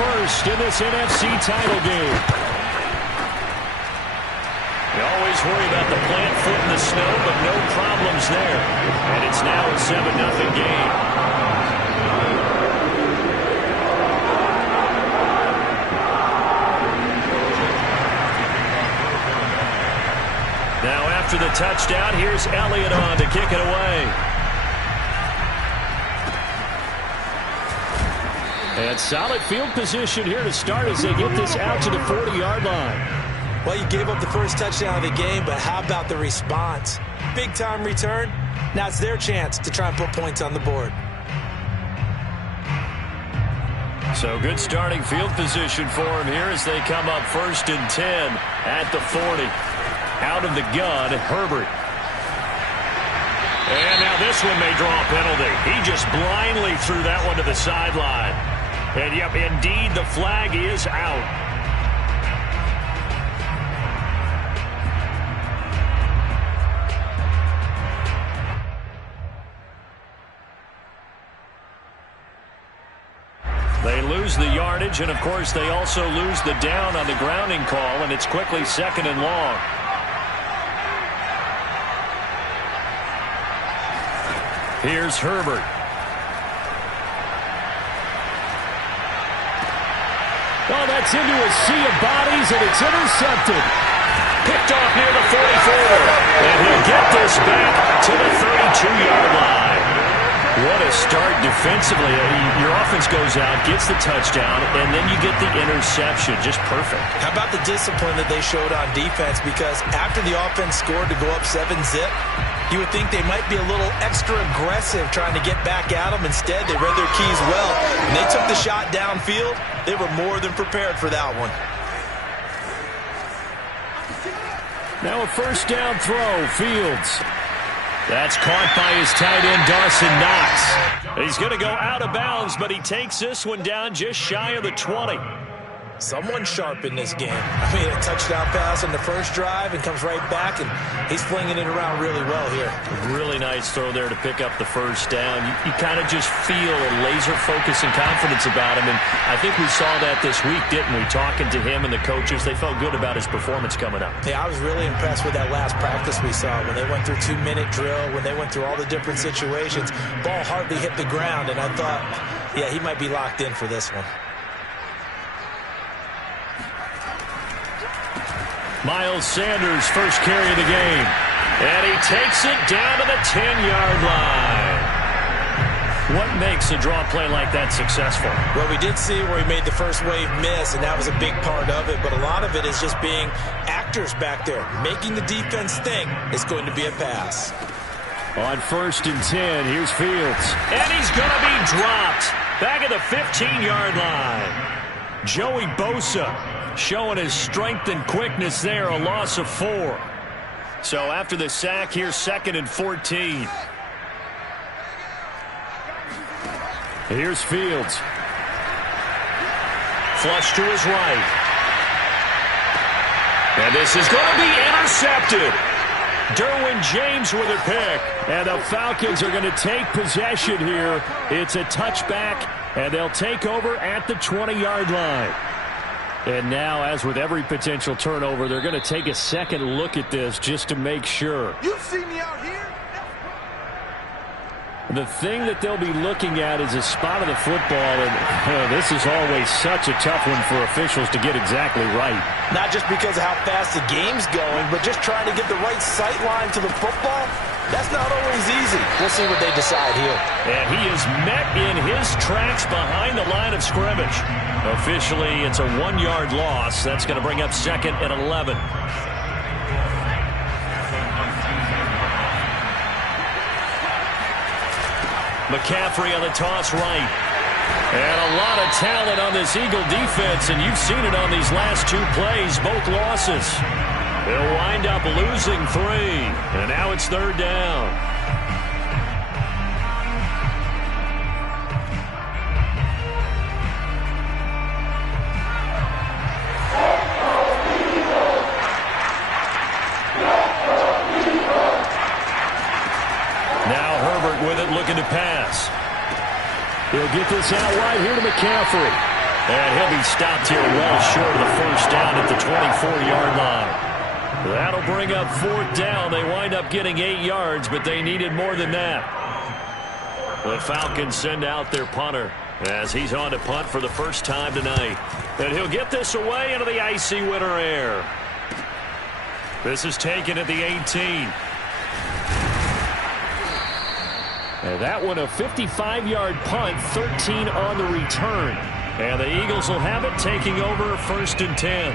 first in this NFC title game. You always worry about the plant foot in the snow, but no problems there. And it's now a 7-0 game. Now after the touchdown, here's Elliott on to kick it away. And solid field position here to start as they get this out to the 40-yard line. Well, you gave up the first touchdown of the game, but how about the response? Big-time return. Now it's their chance to try and put points on the board. So good starting field position for him here as they come up 1st and 10 at the 40. Out of the gun, Herbert. And now this one may draw a penalty. He just blindly threw that one to the sideline. And, yep, indeed, the flag is out. They lose the yardage, and, of course, they also lose the down on the grounding call, and it's quickly 2nd and long. Here's Herbert. Oh, that's into a sea of bodies, and it's intercepted. Picked off near the 44. And he'll get this back to the 32-yard line. What a start defensively. Your offense goes out, gets the touchdown, and then you get the interception. Just perfect. How about the discipline that they showed on defense? Because after the offense scored to go up 7-zip, you would think they might be a little extra aggressive trying to get back at them. Instead, they read their keys well. When they took the shot downfield, they were more than prepared for that one. Now a first down throw, Fields. That's caught by his tight end, Dawson Knox. He's going to go out of bounds, but he takes this one down just shy of the 20. Someone sharp in this game. I mean, a touchdown pass on the first drive and comes right back, and he's flinging it around really well here. Really nice throw there to pick up the first down. You kind of just feel a laser focus and confidence about him, and I think we saw that this week, didn't we? Talking to him and the coaches, they felt good about his performance coming up. Yeah, I was really impressed with that last practice we saw when they went through 2-minute drill, when they went through all the different situations. Ball hardly hit the ground, and I thought, yeah, he might be locked in for this one. Miles Sanders, first carry of the game. And he takes it down to the 10-yard line. What makes a draw play like that successful? Well, we did see where he made the first wave miss, and that was a big part of it. But a lot of it is just being actors back there, making the defense think it's going to be a pass. On 1st and 10, here's Fields. And he's going to be dropped back at the 15-yard line. Joey Bosa showing his strength and quickness there, a loss of 4. So after the sack, here's 2nd and 14. Here's Fields. Flush to his right. And this is going to be intercepted. Derwin James with a pick. And the Falcons are going to take possession here. It's a touchback, and they'll take over at the 20-yard line. And now, as with every potential turnover, they're going to take a second look at this just to make sure. You see me out here? The thing that they'll be looking at is a spot of the football, and this is always such a tough one for officials to get exactly right. Not just because of how fast the game's going, but just trying to get the right sight line to the football. That's not always easy. We'll see what they decide here. And he is met in his tracks behind the line of scrimmage. Officially, it's a 1-yard loss. That's going to bring up 2nd and 11. McCaffrey on the toss right. And a lot of talent on this Eagle defense, and you've seen it on these last 2 plays, both losses. They'll wind up losing 3, and now it's 3rd down. Now Herbert with it, looking to pass. He'll get this out wide here to McCaffrey. And he'll be stopped here well short of the first down at the 24-yard line. That'll bring up 4th down. They wind up getting 8 yards, but they needed more than that. The Falcons send out their punter as he's on to punt for the first time tonight. And he'll get this away into the icy winter air. This is taken at the 18. And that one a 55-yard punt, 13 on the return. And the Eagles will have it, taking over 1st and 10.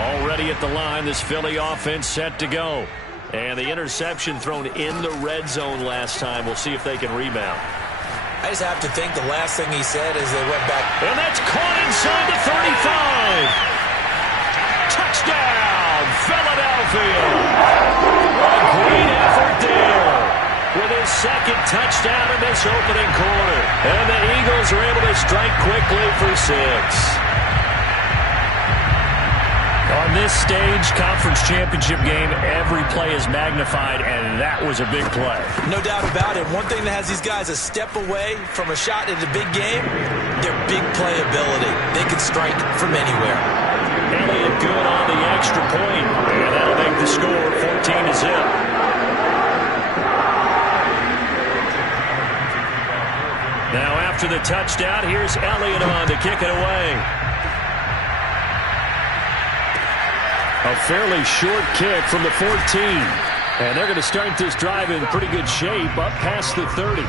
Already at the line, this Philly offense set to go. And the interception thrown in the red zone last time. We'll see if they can rebound. I just have to think the last thing he said is they went back. And that's caught inside the 35. Touchdown, Philadelphia. What a great effort there. With his 2nd touchdown in this opening quarter. And the Eagles are able to strike quickly for 6. On this stage, conference championship game, every play is magnified, and that was a big play. No doubt about it. One thing that has these guys a step away from a shot in the big game, their big playability. They can strike from anywhere. Elliott good on the extra point, and that'll make the score 14-0. Now after the touchdown, here's Elliott on to kick it away. A fairly short kick from the 14. And they're going to start this drive in pretty good shape up past the 30.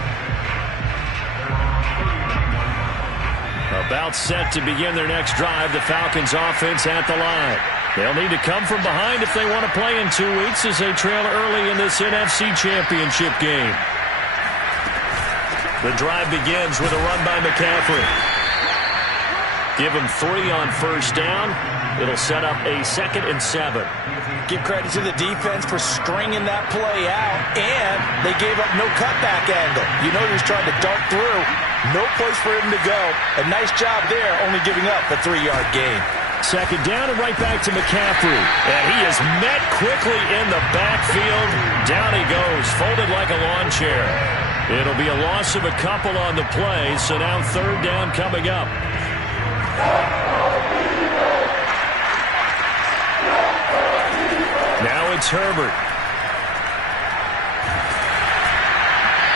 About set to begin their next drive. The Falcons offense at the line. They'll need to come from behind if they want to play in 2 weeks as they trail early in this NFC Championship game. The drive begins with a run by McCaffrey. Give him 3 on first down. It'll set up a 2nd and 7. Give credit to the defense for stringing that play out, and they gave up no cutback angle. You know he was trying to dart through. No place for him to go. A nice job there, only giving up a 3-yard gain. 2nd down and right back to McCaffrey. And he is met quickly in the backfield. Down he goes, folded like a lawn chair. It'll be a loss of a couple on the play, so now 3rd down coming up. Now it's Herbert.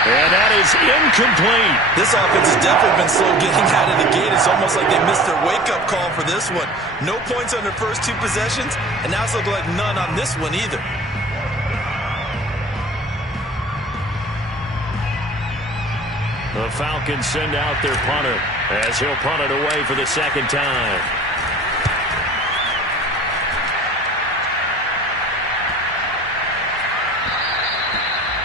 And that is incomplete. This offense has definitely been slow getting out of the gate. It's almost like they missed their wake-up call for this one. No points on their first 2 possessions, and now it's looking like none on this one either. The Falcons send out their punter as he'll punt it away for the 2nd time.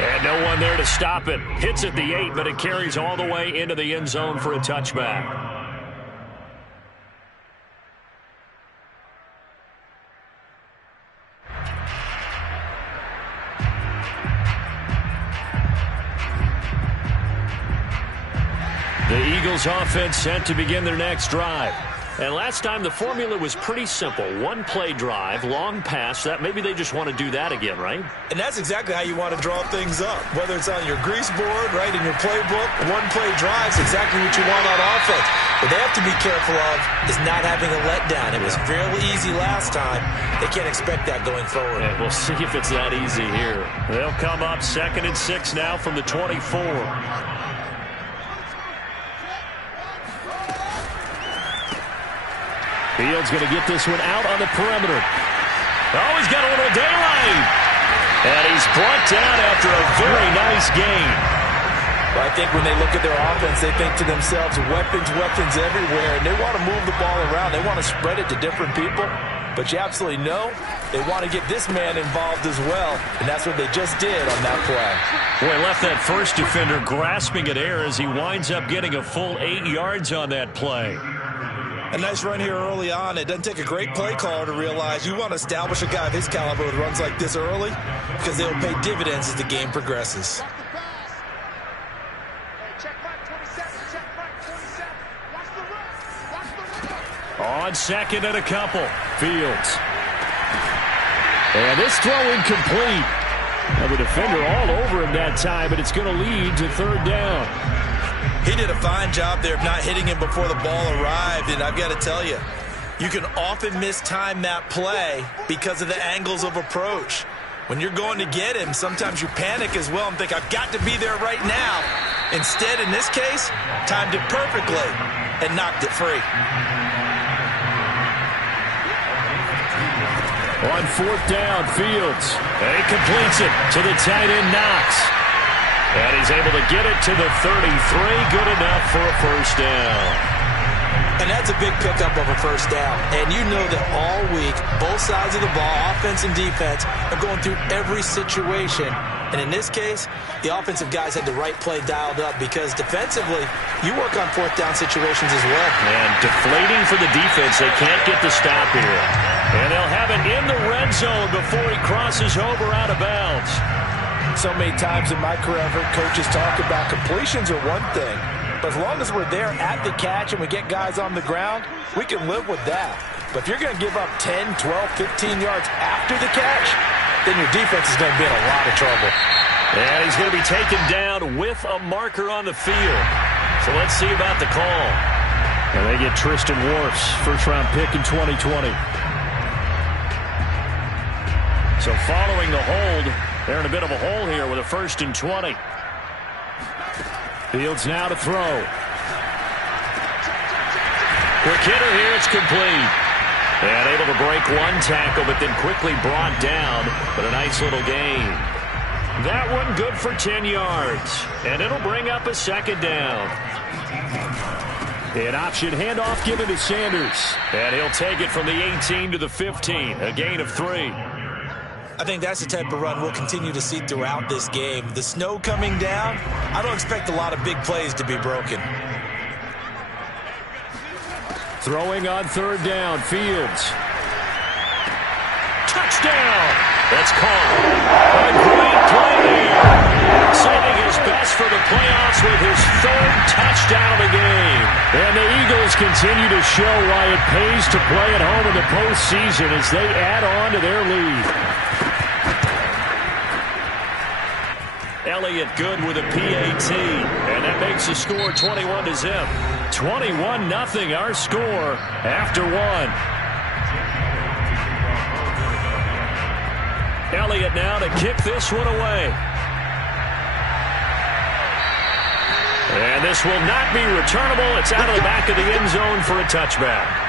And no one there to stop it. Hits at the 8, but it carries all the way into the end zone for a touchback. The Eagles offense set to begin their next drive. And last time the formula was pretty simple. 1-play drive, long pass. That maybe they just want to do that again, right? And that's exactly how you want to draw things up. Whether it's on your grease board, right, in your playbook, 1-play drive is exactly what you want on offense. What they have to be careful of is not having a letdown. It was fairly easy last time. They can't expect that going forward. Yeah, we'll see if it's that easy here. They'll come up 2nd and 6 now from the 24. Fields going to get this one out on the perimeter. Oh, he's got a little daylight. And he's brought down after a very nice gain. Well, I think when they look at their offense, they think to themselves, weapons everywhere. And they want to move the ball around. They want to spread it to different people. But you absolutely know they want to get this man involved as well. And that's what they just did on that play. Boy, left that first defender grasping at air as he winds up getting a full 8 yards on that play. A nice run here early on. It doesn't take a great play caller to realize you want to establish a guy of his caliber who runs like this early because they'll pay dividends as the game progresses. On 2nd and a couple. Fields. And this throw incomplete. And the defender all over him that time, but it's going to lead to 3rd down. He did a fine job there of not hitting him before the ball arrived, and I've got to tell you, you can often mistime that play because of the angles of approach. When you're going to get him, sometimes you panic as well and think, I've got to be there right now. Instead, in this case, timed it perfectly and knocked it free. On fourth down, Fields. And he completes it to the tight end, Knox. And he's able to get it to the 33. Good enough for a first down. And that's a big pickup of a first down. And you know that all week, both sides of the ball, offense and defense, are going through every situation. And in this case, the offensive guys had the right play dialed up because defensively, you work on fourth down situations as well. And deflating for the defense. They can't get the stop here. And they'll have it in the red zone before he crosses over out of bounds. So many times in my career, I've heard coaches talk about completions are one thing. But as long as we're there at the catch and we get guys on the ground, we can live with that. But if you're going to give up 10, 12, 15 yards after the catch, then your defense is going to be in a lot of trouble. And he's going to be taken down with a marker on the field. So let's see about the call. And they get Tristan Wirfs, first-round pick in 2020. So following the hold, they're in a bit of a hole here with a 1st and 20. Fields now to throw. Quick hitter here, it's complete. And able to break one tackle, but then quickly brought down. But a nice little gain. That one good for 10 yards. And it'll bring up a second down. An option handoff given to Sanders. And he'll take it from the 18 to the 15. A gain of 3. I think that's the type of run we'll continue to see throughout this game. The snow coming down, I don't expect a lot of big plays to be broken. Throwing on third down, Fields. Touchdown! That's called. A great play there. Saving his best for the playoffs with his 3rd touchdown of the game. And the Eagles continue to show why it pays to play at home in the postseason as they add on to their lead. Elliott good with a PAT, and that makes the score 21-0. 21-0 our score after 1. Elliott now to kick this one away. And this will not be returnable. It's out of the back of the end zone for a touchback.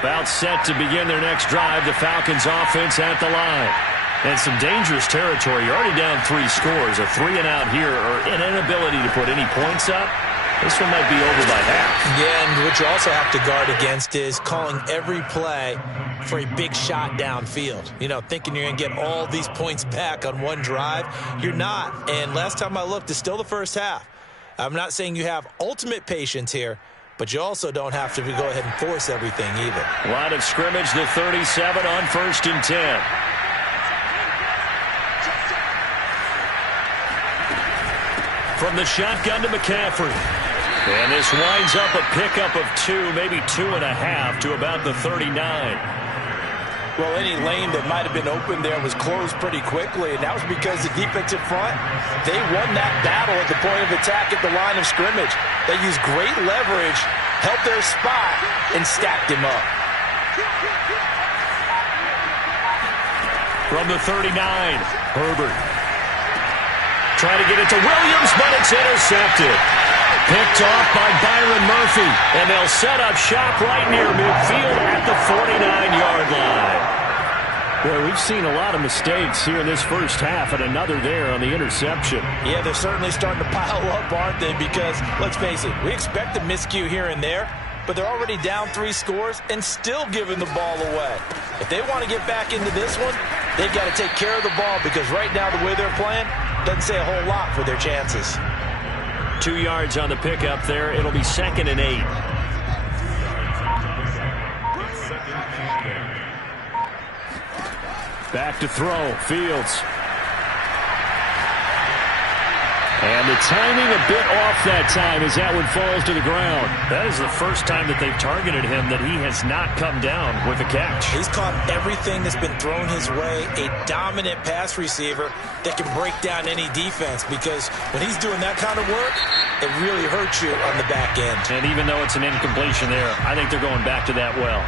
About set to begin their next drive, the Falcons offense at the line. And some dangerous territory. You're already down 3 scores. A 3-and-out here or an inability to put any points up. This one might be over by half. Yeah, and what you also have to guard against is calling every play for a big shot downfield. You know, thinking you're going to get all these points back on one drive. You're not. And last time I looked, it's still the first half. I'm not saying you have ultimate patience here, but you also don't have to go ahead and force everything either. Line of scrimmage, the 37 on 1st and 10. From the shotgun to McCaffrey. And this winds up a pickup of 2, maybe 2.5 to about the 39. Well, any lane that might have been open there was closed pretty quickly, and that was because the defensive front, they won that battle at the point of attack at the line of scrimmage. They used great leverage, held their spot, and stacked him up. From the 39, Herbert. Trying to get it to Williams, but it's intercepted. Picked off by Byron Murphy, and they'll set up shop right near midfield at the 49-yard line. Boy, we've seen a lot of mistakes here in this first half, and another there on the interception. Yeah, they're certainly starting to pile up, aren't they? Because, let's face it, we expect a miscue here and there, but they're already down 3 scores and still giving the ball away. If they want to get back into this one, they've got to take care of the ball because right now the way they're playing doesn't say a whole lot for their chances. 2 yards on the pickup there. It'll be 2nd and 8. Back to throw. Fields. And the timing a bit off that time as that one falls to the ground. That is the first time that they've targeted him that he has not come down with a catch. He's caught everything that's been thrown his way. A dominant pass receiver that can break down any defense, because when he's doing that kind of work, it really hurts you on the back end. And even though it's an incompletion there, I think they're going back to that well.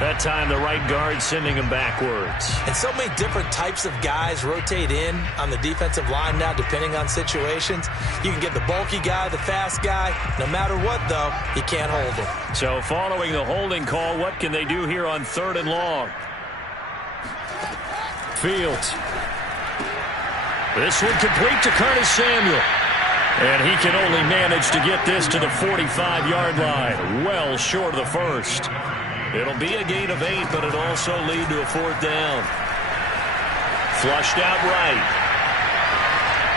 That time, the right guard sending him backwards. And so many different types of guys rotate in on the defensive line now, depending on situations. You can get the bulky guy, the fast guy. No matter what, though, you can't hold him. So following the holding call, what can they do here on 3rd and long? Fields. This one complete to Curtis Samuel. And he can only manage to get this to the 45-yard line. Well short of the first. It'll be a gain of 8, but it'll also lead to a 4th down. Flushed out right.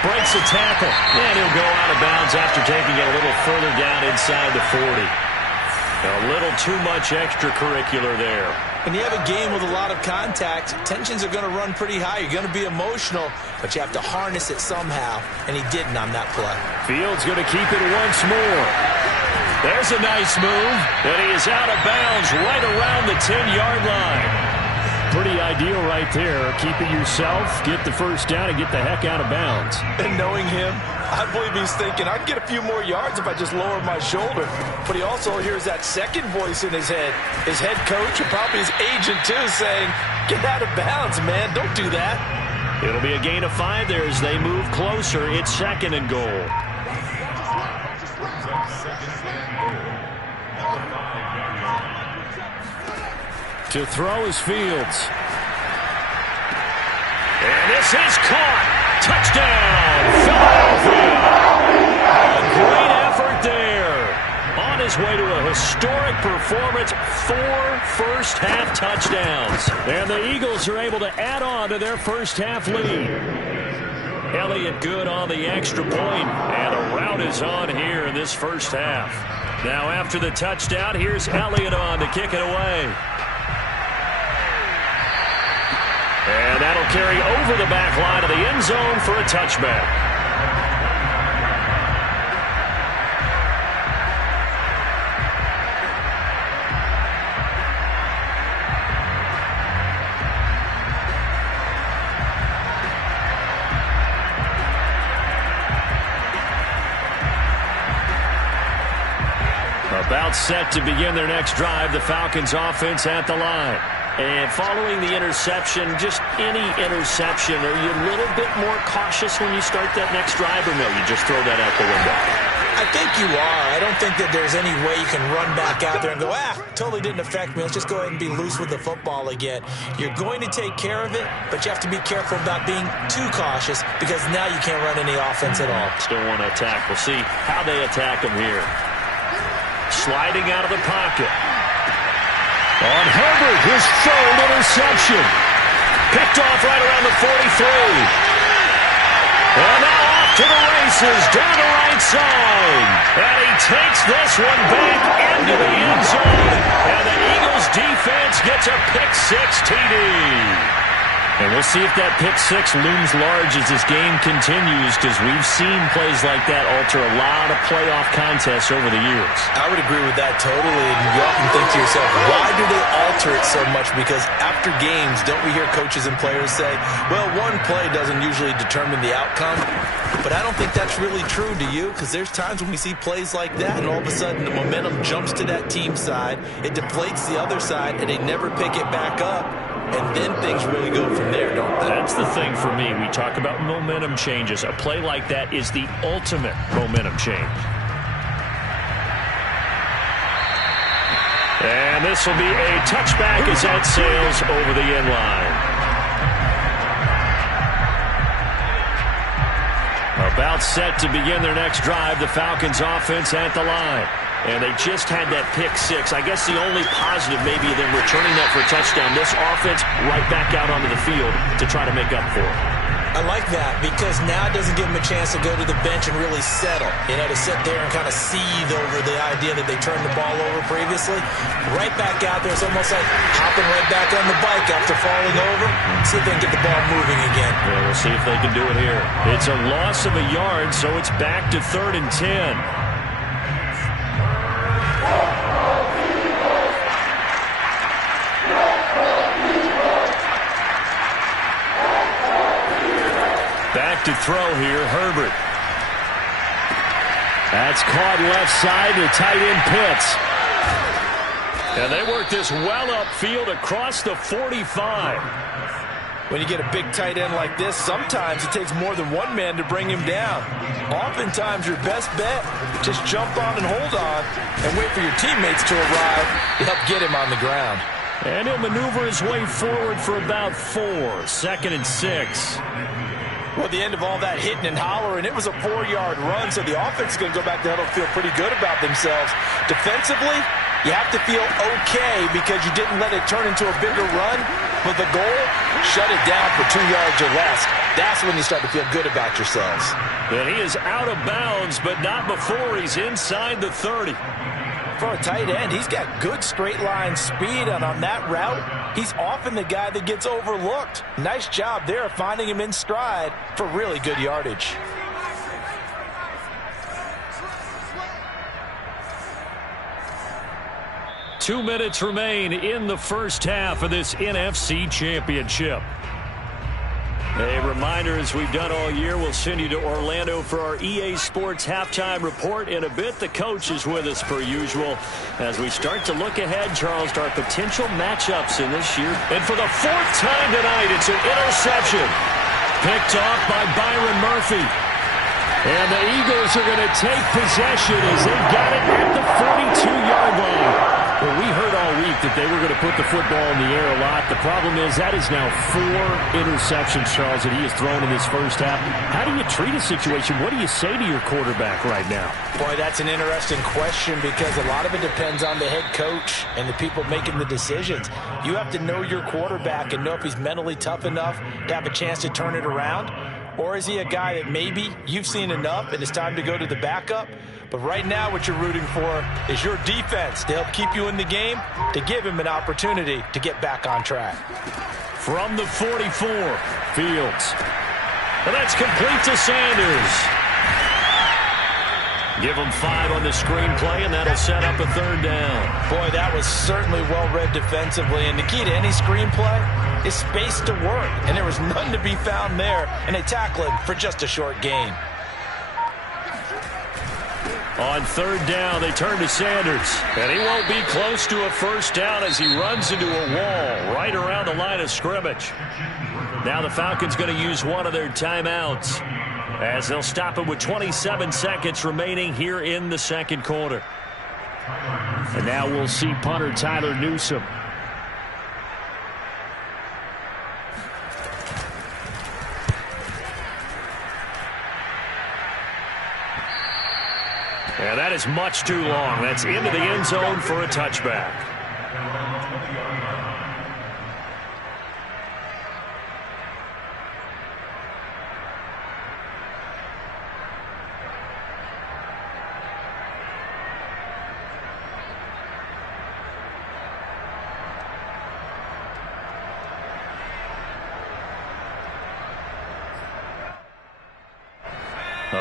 Breaks a tackle. And he'll go out of bounds after taking it a little further down inside the 40. A little too much extracurricular there. When you have a game with a lot of contact, tensions are going to run pretty high. You're going to be emotional, but you have to harness it somehow, and he didn't on that play. Fields going to keep it once more. There's a nice move, and he is out of bounds right around the 10-yard line. Pretty ideal right there. Keep it yourself, get the first down, and get the heck out of bounds. And knowing him, I believe he's thinking, I can get a few more yards if I just lower my shoulder. But he also hears that second voice in his head. His head coach and probably his agent, too, saying, get out of bounds, man. Don't do that. It'll be a gain of 5 there as they move closer. It's 2nd and goal. To throw is Fields. And this is caught. Touchdown, Philadelphia. A great effort there. On his way to a historic performance, 4 first-half touchdowns. And the Eagles are able to add on to their first-half lead. Elliott good on the extra point, and the route is on here in this first half. Now after the touchdown, here's Elliott on to kick it away. And that'll carry over the back line of the end zone for a touchback. About set to begin their next drive, the Falcons offense at the line. And following the interception, just any interception, are you a little bit more cautious when you start that next drive, or no, you just throw that out the window? I think you are. I don't think that there's any way you can run back out there and go, totally didn't affect me. Let's just go ahead and be loose with the football again. You're going to take care of it, but you have to be careful about being too cautious, because now you can't run any offense at all. Still want to attack. We'll see how they attack them here. Sliding out of the pocket. On Herbert, his 3rd interception. Picked off right around the 43. And now off to the races, down the right side. And he takes this one back into the end zone. And the Eagles defense gets a pick-6 TD. And we'll see if that pick-6 looms large as this game continues, because we've seen plays like that alter a lot of playoff contests over the years. I would agree with that totally. And you often think to yourself, why do they alter it so much? Because after games, don't we hear coaches and players say, well, one play doesn't usually determine the outcome. But I don't think that's really true, do you? Because there's times when we see plays like that, and all of a sudden the momentum jumps to that team side. It deflates the other side, and they never pick it back up. And then things really go from there, don't they? That's the thing for me. We talk about momentum changes. A play like that is the ultimate momentum change. And this will be a touchback as that sails over the end line. About set to begin their next drive, the Falcons offense at the line. And they just had that pick-6. I guess the only positive maybe of them returning that for a touchdown. This offense right back out onto the field to try to make up for it. I like that because now it doesn't give him a chance to go to the bench and really settle. You know, to sit there and kind of seethe over the idea that they turned the ball over previously. Right back out there. It's almost like hopping right back on the bike after falling over. See if they can get the ball moving again. Yeah, we'll see if they can do it here. It's a loss of a yard, so it's back to 3rd and 10. Back to throw here, Herbert. That's caught left side to tight end Pitts. And they work this well upfield across the 45. When you get a big tight end like this, sometimes it takes more than one man to bring him down. Oftentimes, your best bet, just jump on and hold on and wait for your teammates to arrive to help get him on the ground. And he'll maneuver his way forward for about 4. 2nd and 6. Well, at the end of all that hitting and hollering, it was a 4-yard run, so the offense is going to go back to huddle, feel pretty good about themselves. Defensively, you have to feel okay because you didn't let it turn into a bigger run, but the goal, shut it down for 2 yards or less. That's when you start to feel good about yourselves. And he is out of bounds, but not before he's inside the 30. For a tight end, he's got good straight line speed, and on that route, he's often the guy that gets overlooked. Nice job there of finding him in stride for really good yardage. Two minutes remain in the first half of this NFC Championship. A reminder, as we've done all year, we'll send you to Orlando for our EA Sports Halftime Report. In a bit, the coach is with us per usual as we start to look ahead, Charles, to our potential matchups in this year. And for the 4th time tonight, it's an interception. Picked off by Byron Murphy. And the Eagles are going to take possession as they got it at the 42-yard line. Well, we heard all week that they were going to put the football in the air a lot. The problem is that is now 4 interceptions, Charles, that he has thrown in this first half. How do you treat a situation? What do you say to your quarterback right now? Boy, that's an interesting question because a lot of it depends on the head coach and the people making the decisions. You have to know your quarterback and know if he's mentally tough enough to have a chance to turn it around. Or is he a guy that maybe you've seen enough and it's time to go to the backup? But right now what you're rooting for is your defense to help keep you in the game, to give him an opportunity to get back on track. From the 44, Fields. And that's complete to Sanders. Give him 5 on the screenplay, and that'll set up a 3rd down. Boy, that was certainly well-read defensively. And the key to any screenplay is space to work. And there was none to be found there. And they tackle him for just a short gain. On 3rd down, they turn to Sanders. And he won't be close to a 1st down as he runs into a wall right around the line of scrimmage. Now the Falcons going to use one of their timeouts, as they'll stop it with 27 seconds remaining here in the 2nd quarter. And now we'll see punter Tyler Newsome. And that is much too long. That's into the end zone for a touchback.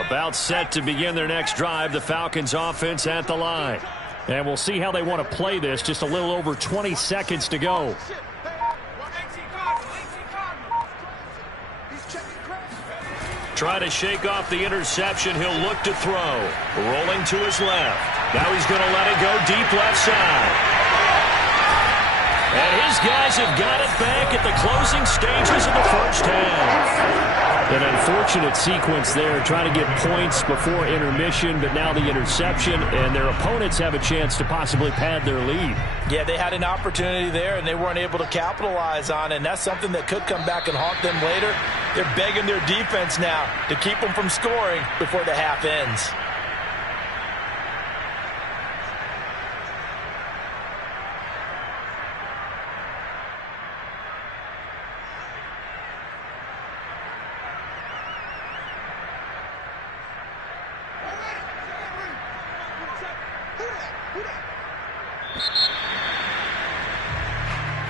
About set to begin their next drive, the Falcons offense at the line. And we'll see how they want to play this. Just a little over 20 seconds to go. Try to shake off the interception. He'll look to throw. Rolling to his left. Now he's going to let it go deep left side. And his guys have got it back at the closing stages of the first half. An unfortunate sequence there, trying to get points before intermission, but now the interception, and their opponents have a chance to possibly pad their lead. Yeah, they had an opportunity there, and they weren't able to capitalize on it, and that's something that could come back and haunt them later. They're begging their defense now to keep them from scoring before the half ends.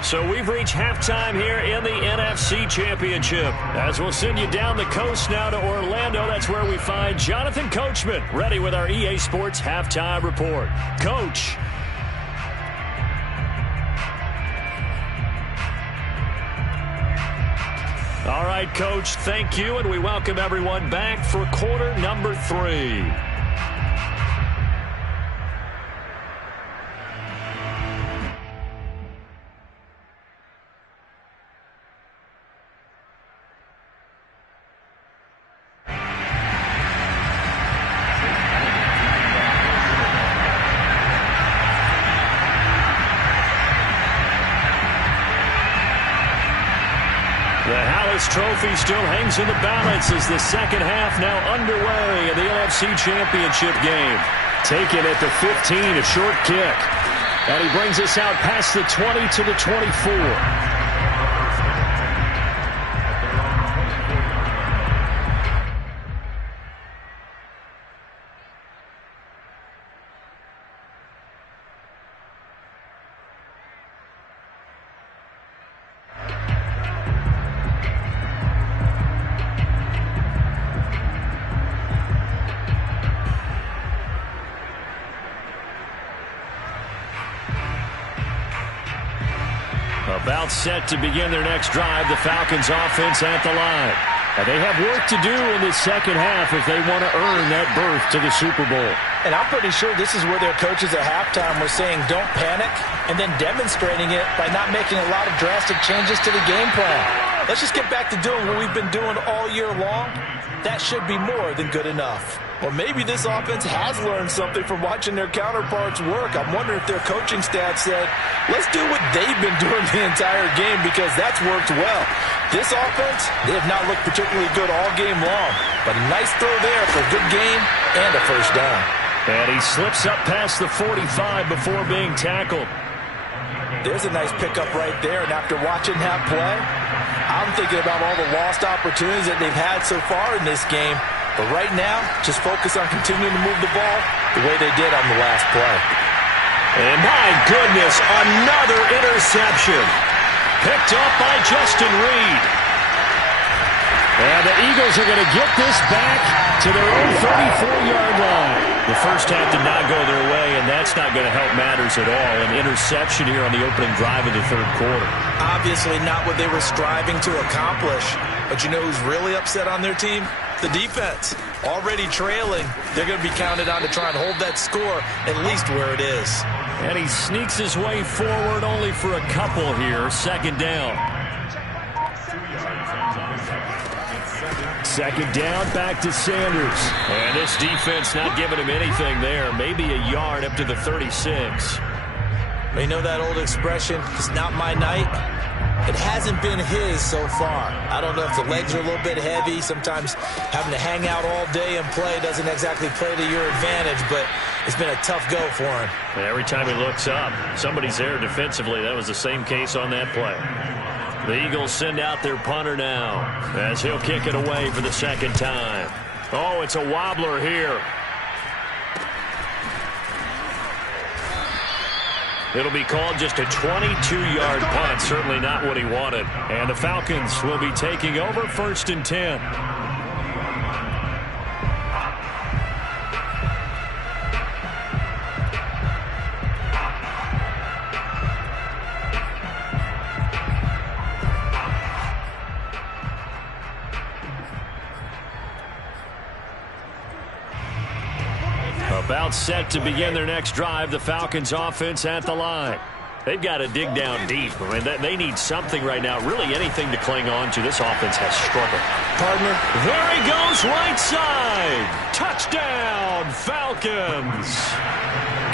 So we've reached halftime here in the NFC Championship. As we'll send you down the coast now to Orlando, that's where we find Jonathan Coachman, ready with our EA Sports Halftime Report. Coach. All right, Coach, thank you, and we welcome everyone back for quarter number 3. Trophy still hangs in the balance as the second half now underway in the NFC Championship game. Taken at the 15, a short kick. And he brings us out past the 20 to the 24. About set to begin their next drive, the Falcons offense at the line. And they have work to do in the second half if they want to earn that berth to the Super Bowl. And I'm pretty sure this is where their coaches at halftime were saying don't panic, and then demonstrating it by not making a lot of drastic changes to the game plan. Let's just get back to doing what we've been doing all year long. That should be more than good enough. Or maybe this offense has learned something from watching their counterparts work. I'm wondering if their coaching staff said, let's do what they've been doing the entire game because that's worked well. This offense, they have not looked particularly good all game long. But a nice throw there for a good game and a first down. And he slips up past the 45 before being tackled. There's a nice pickup right there. And after watching that play, I'm thinking about all the lost opportunities that they've had so far in this game. But right now, just focus on continuing to move the ball the way they did on the last play. And my goodness, another interception. Picked up by Justin Reed. And the Eagles are going to get this back to their own 34-yard line. The first half did not go their way, and that's not going to help matters at all. An interception here on the opening drive of the third quarter. Obviously not what they were striving to accomplish. But you know who's really upset on their team? The defense. Already trailing. They're going to be counted on to try and hold that score at least where it is. And he sneaks his way forward only for a couple here. Second down. Second down, back to Sanders. And this defense not giving him anything there. Maybe a yard up to the 36. You know that old expression, it's not my night? It hasn't been his so far. I don't know if the legs are a little bit heavy. Sometimes having to hang out all day and play doesn't exactly play to your advantage, but it's been a tough go for him. And every time he looks up, somebody's there defensively. That was the same case on that play. The Eagles send out their punter now as he'll kick it away for the second time. Oh, it's a wobbler here. It'll be called just a 22-yard punt. Certainly not what he wanted. And the Falcons will be taking over 1st and 10. About set to begin their next drive, the Falcons offense at the line. They've got to dig down deep. I mean, they need something right now, really anything to cling on to. This offense has struggled. Partner. There he goes, right side. Touchdown, Falcons.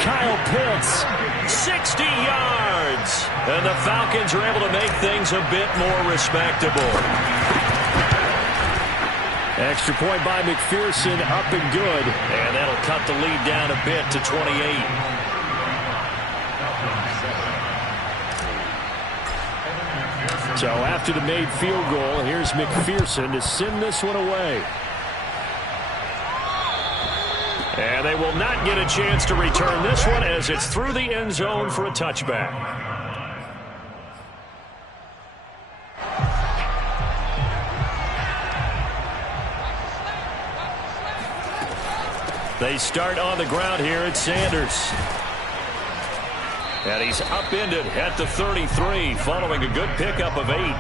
Kyle Pitts, 60 yards. And the Falcons are able to make things a bit more respectable. Extra point by McPherson, up and good. And that'll cut the lead down a bit to 28. So after the made field goal, here's McPherson to send this one away. And they will not get a chance to return this one as it's through the end zone for a touchback. They start on the ground here at Sanders. And he's upended at the 33 following a good pickup of 8.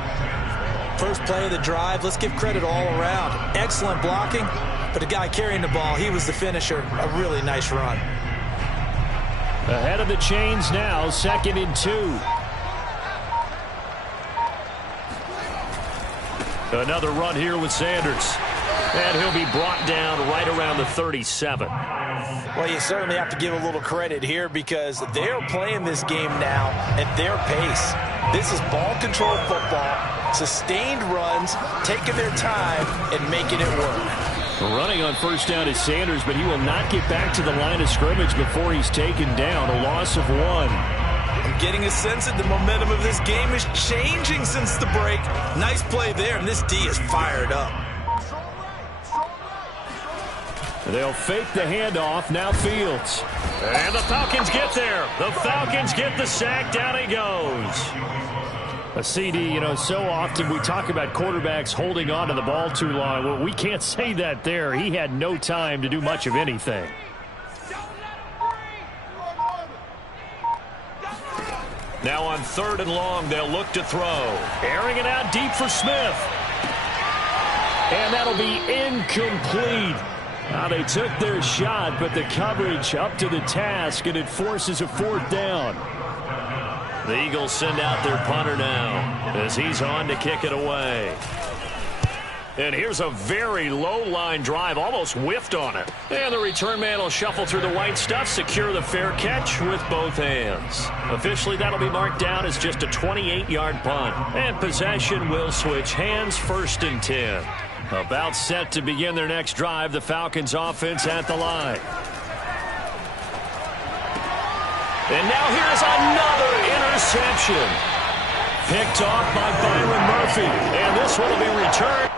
First play of the drive, let's give credit all around. Excellent blocking, but the guy carrying the ball, he was the finisher. A really nice run. Ahead of the chains now, 2nd and 2. Another run here with Sanders. And he'll be brought down right around the 37. Well, you certainly have to give a little credit here because they're playing this game now at their pace. This is ball control football, sustained runs, taking their time and making it work. Running on first down is Sanders, but he will not get back to the line of scrimmage before he's taken down. A loss of 1. I'm getting a sense that the momentum of this game is changing since the break. Nice play there, and this D is fired up. They'll fake the handoff. Now Fields. And the Falcons get there. The Falcons get the sack. Down he goes. A CD, you know, so often we talk about quarterbacks holding on to the ball too long. Well, we can't say that there. He had no time to do much of anything. Now on 3rd and long, they'll look to throw. Airing it out deep for Smith. And that'll be incomplete. Now they took their shot, but the coverage up to the task, and it forces a 4th down. The Eagles send out their punter now as he's on to kick it away. And here's a very low-line drive, almost whiffed on it. And the return man will shuffle through the white stuff, secure the fair catch with both hands. Officially, that'll be marked down as just a 28-yard punt. And possession will switch hands, 1st and 10. About set to begin their next drive, the Falcons offense at the line. And now here's another interception. Picked off by Byron Murphy. And this one will be returned.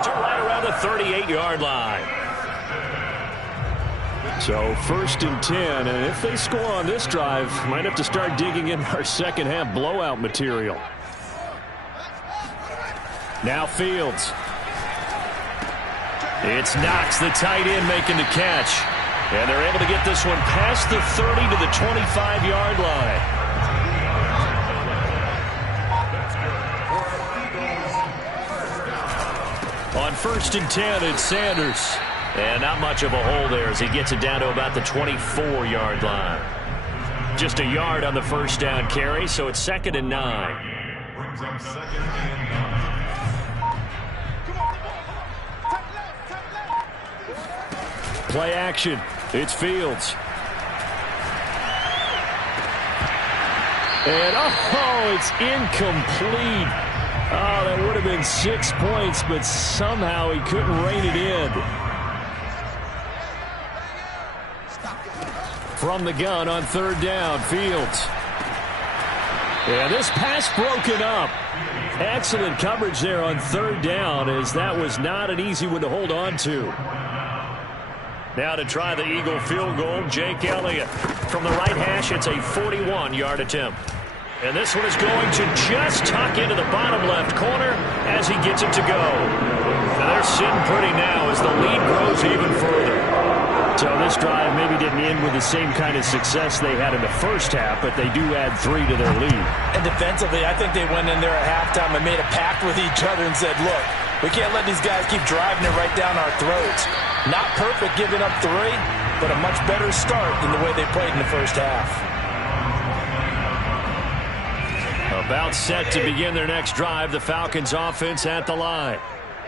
To right around the 38-yard line. So 1st and 10, and if they score on this drive, might have to start digging in our second half blowout material. Now Fields. It's Knox, the tight end, making the catch. And they're able to get this one past the 30 to the 25-yard line. On 1st and 10, it's Sanders. And not much of a hole there as he gets it down to about the 24-yard line. Just a yard on the first down carry, so it's 2nd and 9. Brings up 2nd and 9. Play action. It's Fields. And, oh, it's incomplete. Oh, that would have been 6 points, but somehow he couldn't rein it in. From the gun on 3rd down, Fields. And this pass broken up. Excellent coverage there on 3rd down, as that was not an easy one to hold on to. Now to try the Eagle field goal, Jake Elliott. From the right hash, it's a 41-yard attempt. And this one is going to just tuck into the bottom left corner as he gets it to go. Now they're sitting pretty now as the lead grows even further. So this drive maybe didn't end with the same kind of success they had in the first half, but they do add 3 to their lead. And defensively, I think they went in there at halftime and made a pact with each other and said, look, we can't let these guys keep driving it right down our throats. Not perfect giving up 3, but a much better start than the way they played in the first half. About set to begin their next drive, the Falcons offense at the line.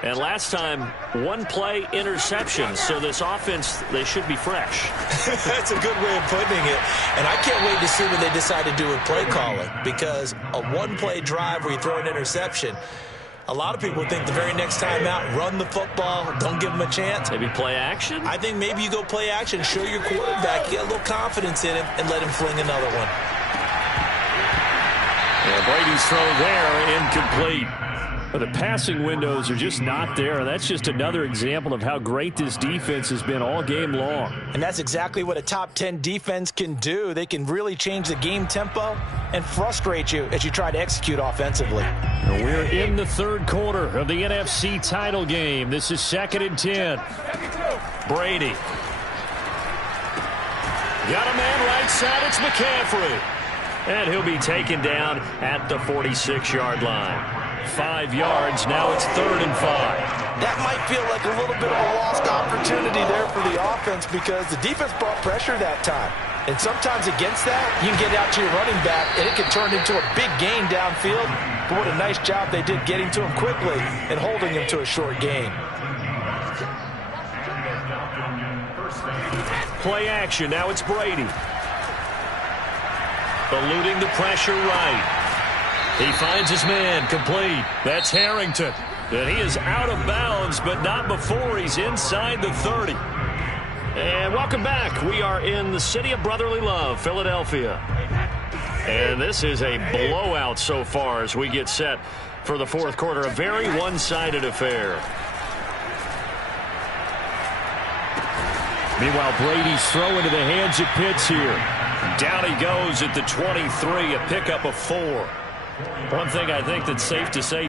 And last time, 1-play interception. So this offense, they should be fresh. That's a good way of putting it. And I can't wait to see what they decide to do with play calling. Because a 1-play drive where you throw an interception, A lot of people think the very next time out, run the football, don't give him a chance. Maybe play action? I think maybe you go play action, show your quarterback, get a little confidence in him, and let him fling another one. Yeah, Brady's throw there, incomplete. But the passing windows are just not there. That's just another example of how great this defense has been all game long. And that's exactly what a top 10 defense can do. They can really change the game tempo and frustrate you as you try to execute offensively. We're in the third quarter of the NFC title game. This is 2nd and 10. Brady. Got a man right side. It's McCaffrey. And he'll be taken down at the 46-yard line. 5 yards. Now it's 3rd and 5. That might feel like a little bit of a lost opportunity there for the offense because the defense brought pressure that time. And sometimes against that, you can get out to your running back, and it can turn into a big gain downfield. But what a nice job they did getting to him quickly and holding him to a short gain. Play action. Now it's Brady. Eluding the pressure right. He finds his man, complete. That's Harrington. And he is out of bounds, but not before he's inside the 30. And welcome back. We are in the city of brotherly love, Philadelphia. And this is a blowout so far as we get set for the fourth quarter. A very one-sided affair. Meanwhile, Brady's throw into the hands of Pitts here. Down he goes at the 23, a pickup of 4. One thing I think that's safe to say,